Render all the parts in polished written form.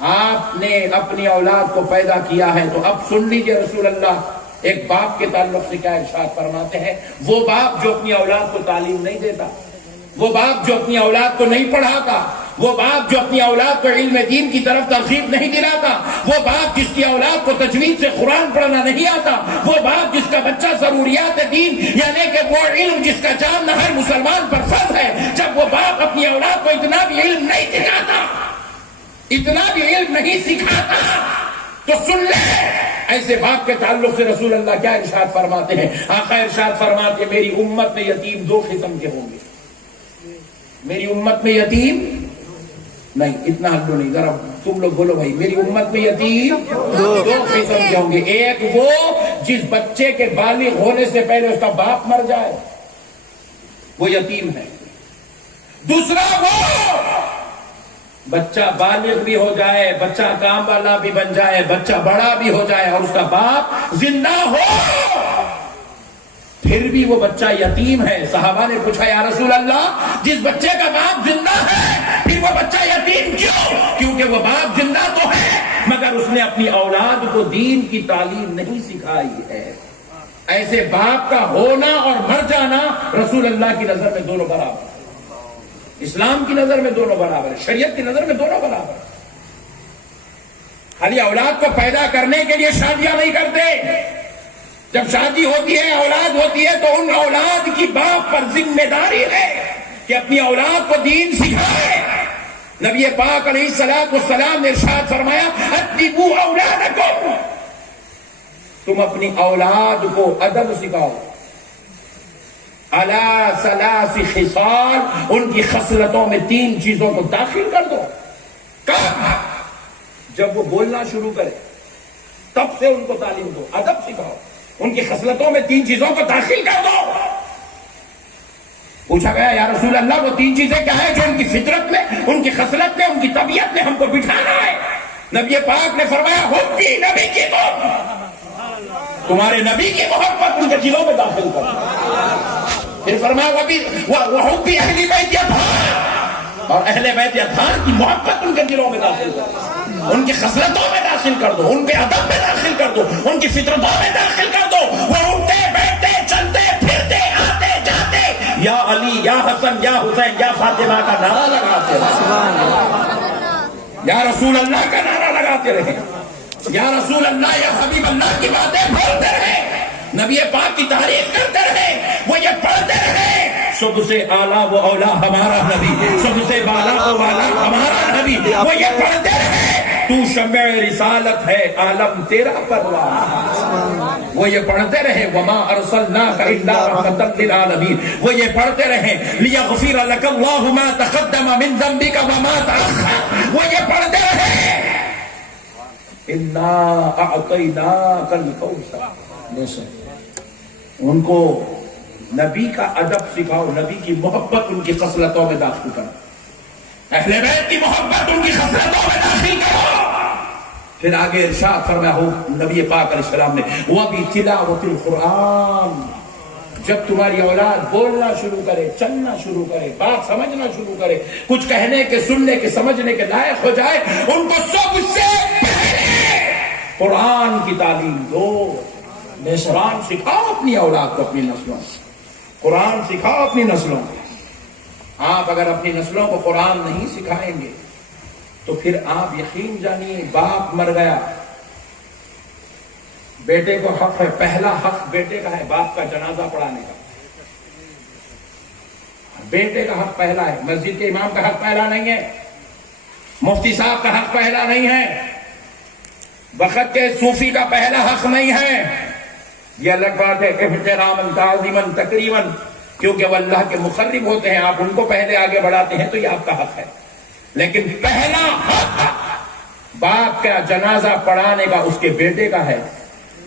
آپ نے اپنی اولاد کو پیدا کیا ہے تو اب سن لیجئے رسول اللہ ایک باپ کے تعلق سے کیا ارشاد فرماتے ہیں. وہ باپ جو اپنی اولاد کو تعلیم نہیں دیتا، وہ باپ جو اپنی اولاد کو نہیں پڑھاتا، وہ باپ جو اپنی اولاد کو علم دین کی طرف ترغیب نہیں دلاتا، وہ باپ جس کی اولاد کو تجوید سے قرآن پڑھنا نہیں آتا، وہ باپ جس کا بچہ ضروریات دین یعنی کہ وہ علم جس کا جاننا ہر مسلمان پر فرض ہے، جب وہ باپ اپنی اولاد کو اتنا بھی علم نہیں دکھاتا، اتنا بھی علم نہیں سکھاتا، تو سن لے ایسے باپ کے تعلق سے رسول اللہ کیا ارشاد فرماتے ہیں. آقا ارشاد فرماتے ہیں میری امت میں یتیم دو قسم کے ہوں گے. میری امت میں یتیم نہیں، اتنا ہلو نہیں، ذرا تم لوگ بولو بھائی. میری امت میں یتیم دو قسم کے ہوں گے. ایک وہ جس بچے کے بالغ ہونے سے پہلے اس کا باپ مر جائے، وہ یتیم ہے. دوسرا وہ بچہ بالغ بھی ہو جائے، بچہ کام والا بھی بن جائے، بچہ بڑا بھی ہو جائے اور اس کا باپ زندہ ہو، پھر بھی وہ بچہ یتیم ہے. صحابہ نے پوچھا یا رسول اللہ جس بچے کا باپ زندہ ہے پھر وہ بچہ یتیم کیوں؟ کیونکہ وہ باپ زندہ تو ہے مگر اس نے اپنی اولاد کو دین کی تعلیم نہیں سکھائی ہے. ایسے باپ کا ہونا اور مر جانا رسول اللہ کی نظر میں دونوں برابر ہے، اسلام کی نظر میں دونوں برابر ہے، شریعت کی نظر میں دونوں برابر ہے. خالی اولاد کو پیدا کرنے کے لیے شادیاں نہیں کرتے. جب شادی ہوتی ہے، اولاد ہوتی ہے، تو ان اولاد کی باپ پر ذمہ داری ہے کہ اپنی اولاد کو دین سکھائے. نبی پاک علیہ السلام نے ارشاد فرمایا ادبوا اولادکم، تم اپنی اولاد کو ادب سکھاؤ. علی ثلاث خصال، ان کی خصلتوں میں 3 چیزوں کو داخل کر دو. کب؟ جب وہ بولنا شروع کرے تب سے ان کو تعلیم دو، ادب سکھاؤ. ان کی خصلتوں میں 3 چیزوں کو داخل کر دو. پوچھا گیا یا رسول اللہ وہ 3 چیزیں کیا ہیں جو ان کی فطرت میں، ان کی خصلت میں، ان کی طبیعت میں ہم کو بٹھانا ہے؟ نبی پاک نے فرمایا حبی نبی کی تمہارے نبی کی محبت ان کے دلوں میں داخل کر دو. پھر فرمایا وحبی اہل بیت اطہار، اور اہل بیت اطہار کی محبت ان کے دلوں میں داخل کر دو. ان کی خصلتوں میں داخل کر دو، ان کے ادب میں داخل کر دو، ان کی فطرتوں میں داخل کر دو. وہ اٹھتے بیٹھتے چلتے پھرتے آتے جاتے یا علی یا حسن یا حسین یا فاطمہ کا نعرہ لگاتے رہے، یا رسول اللہ کا نعرہ لگاتے رہے، یا رسول اللہ یا حبیب اللہ کی باتیں بولتے رہے، نبی پاک کی تعریف کرتے رہے. وہ یہ پڑھتے رہے سب سے اعلیٰ و اولا ہمارا نبی، سب سے بالا و والا ہمارا نبی. وہ یہ پڑھتے رہے تو شمع رسالت ہے عالم تیرا پرواز. وہ یہ پڑھتے رہے وما ارسلناک الا رحمۃ للعالمین. وہ یہ پڑھتے رہے لیغفر لک اللہ ما تقدم من ذنبک وما تأخر. وہ یہ پڑھتے رہے انا اعطیناک الکوثر. ان کو نبی کا ادب سکھاؤ، نبی کی محبت ان کی خصلتوں میں داخل کرو، اہل بیت کی محبت ان کی خصلتوں میں داخل کرو. پھر آگے ارشاد فرمایا ہو نبی پاک علیہ السلام نے وَبِتِلَاوَةِ الْقُرْآنِ، جب تمہاری اولاد بولنا شروع کرے، چلنا شروع کرے، بات سمجھنا شروع کرے، کچھ کہنے کے، سننے کے، سمجھنے کے لائق ہو جائے، ان کو سب سے پہلے قرآن کی تعلیم دو. قرآن سکھاؤ اپنی اولاد کو، اپنی نسلوں، قرآن سکھاؤ اپنی نسلوں. آپ اگر اپنی نسلوں کو قرآن نہیں سکھائیں گے تو پھر آپ یقین جانیے باپ مر گیا، بیٹے کو حق ہے، پہلا حق بیٹے کا ہے باپ کا جنازہ پڑھانے کا. بیٹے کا حق پہلا ہے، مسجد کے امام کا حق پہلا نہیں ہے، مفتی صاحب کا حق پہلا نہیں ہے، وقت کے صوفی کا پہلا حق نہیں ہے. یہ الگ بات ہے احتراماً تعظیماً تکریماً، کیونکہ وہ اللہ کے مقرب ہوتے ہیں، آپ ان کو پہلے آگے بڑھاتے ہیں تو یہ آپ کا حق ہے. لیکن پہلا حق باپ کا جنازہ پڑھانے کا اس کے بیٹے کا ہے.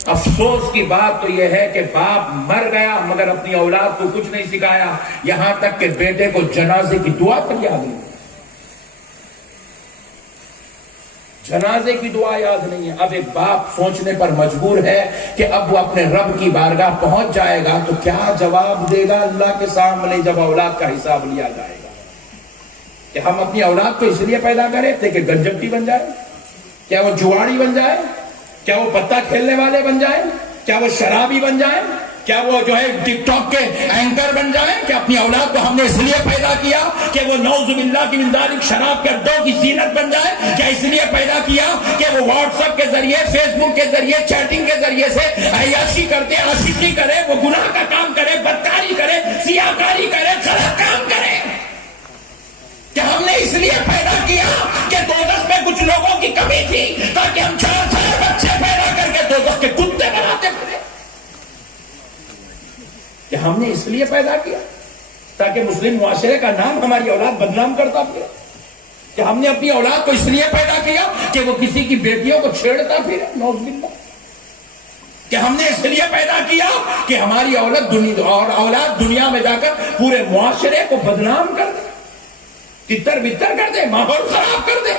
افسوس کی بات تو یہ ہے کہ باپ مر گیا مگر اپنی اولاد کو کچھ نہیں سکھایا، یہاں تک کہ بیٹے کو جنازے کی دعا تک یاد نہیں، جنازے کی دعا یاد نہیں ہے. اب ایک باپ سوچنے پر مجبور ہے کہ اب وہ اپنے رب کی بارگاہ پہنچ جائے گا تو کیا جواب دے گا اللہ کے سامنے جب اولاد کا حساب لیا جائے گا. کہ ہم اپنی اولاد کو اس لیے پیدا کرے تھے کہ گنجٹی بن جائے، کیا وہ جواڑی بن جائے؟ کیا وہ پتہ کھیلنے والے بن جائیں؟ کیا وہ شرابی بن جائیں؟ کیا وہ جو ہے ٹک ٹاک کے اینکر بن جائیں؟ کہ اپنی اولاد کو ہم نے اس لیے پیدا کیا کہ وہ نعوذ باللہ کی من ذالک شراب کے اڈوں کی زینت بن جائے؟ کیا اس لیے پیدا کیا کہ وہ واٹس ایپ کے ذریعے، فیس بک کے ذریعے، چیٹنگ کے ذریعے سے عیاشی کرتے، عاشقی کرے، وہ گناہ کا کام کرے، بدکاری کرے، سیاہکاری کرے، غلط کام کرے؟ کہ ہم نے اس لیے پیدا کیا کہ دوزخ میں کچھ لوگوں کی کمی تھی تاکہ ہم 4 بچے پیدا کر کے دوزخ کے کتے بناتے پھرے؟ کہ ہم نے اس لیے پیدا کیا تاکہ مسلم معاشرے کا نام ہماری اولاد بدنام کرتا پھرے؟ کہ ہم نے اپنی اولاد کو اس لیے پیدا کیا کہ وہ کسی کی بیٹیوں کو چھیڑتا پھرے؟ نعوذ باللہ۔ کہ ہم نے اس لیے پیدا کیا کہ ہماری اولاد دنیا میں جا کر پورے معاشرے کو بدنام کر دے، تتر بتر کر دے، ماحول خراب کر دے؟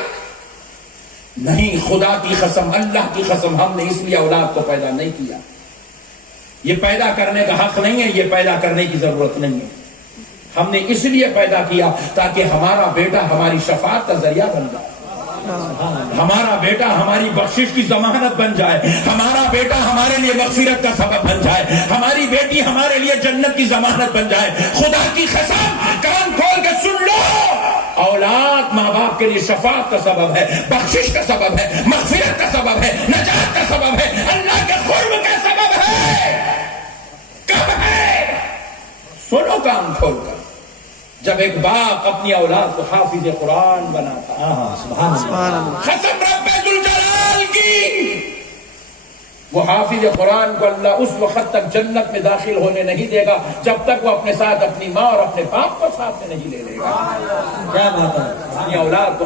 نہیں، خدا کی قسم، اللہ کی قسم، ہم نے اس لیے اولاد کو پیدا نہیں کیا۔ یہ پیدا کرنے کا حق نہیں ہے، یہ پیدا کرنے کی ضرورت نہیں ہے۔ ہم نے اس لیے پیدا کیا تاکہ ہمارا بیٹا ہماری شفاعت کا ذریعہ بن جائے، ہمارا بیٹا ہماری بخشش کی ضمانت بن جائے، ہمارا بیٹا ہمارے لیے مغفرت کا سبب بن جائے، ہماری بیٹی ہمارے لیے جنت کی ضمانت بن جائے۔ خدا کی قسم، کان کھول کے سن لو، اولاد ماں باپ کے لیے شفاعت کا سبب ہے، بخشش کا سبب ہے، مغفرت کا سبب ہے، نجات کا سبب ہے، اللہ کے قرب کا سبب ہے۔ کب ہے؟ سنو کان کھول کر، جب ایک باپ اپنی اولاد کو حافظ قرآن بناتا، سبحان اللہ، قسم رب ذوالجلال کی، وہ حافظ قرآن کو اللہ اس وقت تک جنت میں داخل ہونے نہیں دے گا جب تک وہ اپنے ساتھ اپنی ماں اور اپنے باپ کو ساتھ میں نہیں لے لے گا۔ کیا بات ہے، اپنی اولاد کو